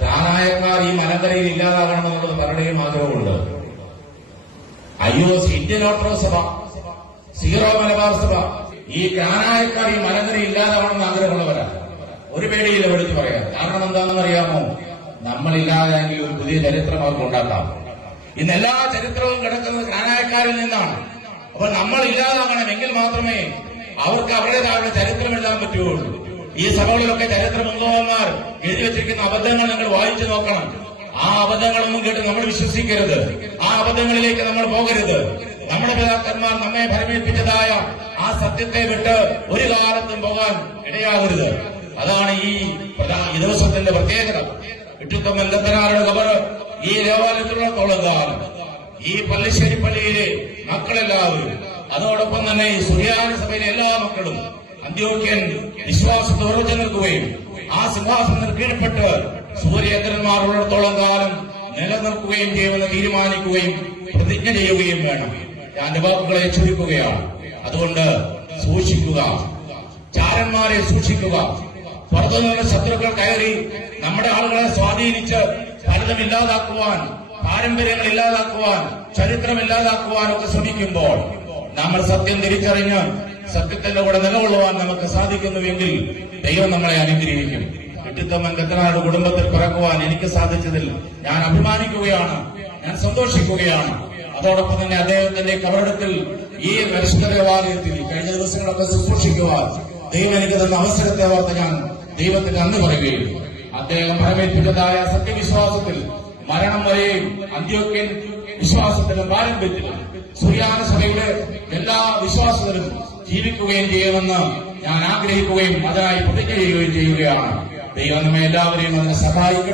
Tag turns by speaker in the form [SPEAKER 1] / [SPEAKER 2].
[SPEAKER 1] ത്രാണായക്കാർ ഈ മലങ്കരയിൽ ഇല്ലാതാകണമെന്നുള്ളത് പലരുടെയും ആഗ്രഹമുണ്ട്. ഐ ഒ സി ഇന്ത്യൻ ഓട്ടോ സഭ സീറോ മലബാർ സഭ ഈ ജ്ഞാനായക്കാർ ഈ മലങ്കര ഇല്ലാതാവണമെന്ന് ആഗ്രഹമുള്ളവരാണ് ഒരു പേടിയില്ല എടുത്തു പറയാം കാരണം എന്താണെന്ന് അറിയാമോ? നമ്മളില്ലാതെങ്കിൽ ഒരു പുതിയ ചരിത്രം അവർക്ക് ഉണ്ടാക്കാം. ഇന്ന് എല്ലാ ചരിത്രവും കിടക്കുന്നത് കാനായക്കാരിൽ നിന്നാണ്. അപ്പോൾ നമ്മൾ ഇല്ലാതാകണമെങ്കിൽ മാത്രമേ അവർക്ക് അവരുടേതായ ചരിത്രം എഴുതാൻ പറ്റുകയുള്ളൂ. ഈ സഭകളിലൊക്കെ ചരിത്ര മുൻഗോപന്മാർ എഴുതി വെച്ചിരിക്കുന്ന അബദ്ധങ്ങൾ നിങ്ങൾ വായിച്ചു നോക്കണം. ആ അബദ്ധങ്ങളൊന്നും കേട്ട് നമ്മൾ വിശ്വസിക്കരുത്. ആ അബദ്ധങ്ങളിലേക്ക് നമ്മൾ പോകരുത്. നമ്മുടെ പിതാക്കന്മാർ നമ്മെ ഭരമേൽപ്പിച്ചതായ ആ സത്യത്തെ വിട്ട് ഒരു കാലത്തും പോകാൻ ഇടയാകരുത്. അതാണ് ഈ ഈ ദിവസത്തിന്റെ പ്രത്യേകത. വിട്ടുത്തം എല്ലത്തനാരുടെ കബർ ഈ ദേവാലയത്തിലുള്ള കാലം ഈ പള്ളിശ്ശേരി പള്ളിയിലെ മക്കളെല്ലാവരും അതോടൊപ്പം തന്നെ ഈ സുറിയാന സഭയിലെ എല്ലാ മക്കളും അന്ത്യോക്യൻ വിശ്വാസത്തോടെ ഉറച്ചു ആ സിംഹാസനത്തിന് കീഴ്പ്പെട്ട് സൂര്യേന്ദ്രന്മാർ ഉള്ളിടത്തോളം കാലം നിലനിൽക്കുകയും ചെയ്യുമെന്ന് തീരുമാനിക്കുകയും പ്രതിജ്ഞ ചെയ്യുകയും വേണം. ഞാൻ വാക്കുകളെ ചുരുക്കുകയാണ്. അതുകൊണ്ട് സൂക്ഷിക്കുക. ചാരന്മാരെ സൂക്ഷിക്കുക. പുറത്തു നിന്നുള്ള ശത്രുക്കൾ കയറി നമ്മുടെ ആളുകളെ സ്വാധീനിച്ച് പലതും ഇല്ലാതാക്കുവാൻ പാരമ്പര്യങ്ങൾ ഇല്ലാതാക്കുവാൻ ചരിത്രം ഇല്ലാതാക്കുവാൻ ഒക്കെ ശ്രമിക്കുമ്പോൾ നമ്മൾ സത്യം തിരിച്ചറിഞ്ഞ് സത്യത്തിന്റെ കൂടെ നിലകൊള്ളുവാൻ നമുക്ക് സാധിക്കുന്നുവെങ്കിൽ ദൈവം നമ്മളെ അനുഗ്രഹിക്കും. വെട്ടിത്തമ്മൻ കത്തനാട് കുടുംബത്തിൽ പിറക്കുവാൻ എനിക്ക് സാധിച്ചതിൽ ഞാൻ അഭിമാനിക്കുകയാണ് ഞാൻ സന്തോഷിക്കുകയാണ്. അതോടൊപ്പം തന്നെ അദ്ദേഹത്തിന്റെ കബറിടത്തിൽ ഈ പരിശുദ്ധ ദേവാലയത്തിൽ കഴിഞ്ഞ ദിവസങ്ങളൊക്കെ ശുശ്രൂഷിക്കുവാൻ ദൈവം എനിക്ക് തന്ന അവസരത്തെ ഓർത്ത് ഞാൻ ദൈവത്തിന് നന്ദി പറയുകയും അദ്ദേഹം പരമേൽപ്പിച്ചതായ സത്യവിശ്വാസത്തിൽ മരണം വരെയും അന്ത്യോക്യൻ വിശ്വാസത്തിലും പാരമ്പര്യത്തിലും സുറിയാന സഭയുടെ എല്ലാ വിശ്വാസത്തിലും ജീവിക്കുകയും ചെയ്യുമെന്ന് ഞാൻ ആഗ്രഹിക്കുകയും അതിനായി പ്രതിജ്ഞ ചെയ്യുകയും ചെയ്യുകയാണ്. ദൈവം നമ്മെ എല്ലാവരെയും അതിനെ സഹായിക്കും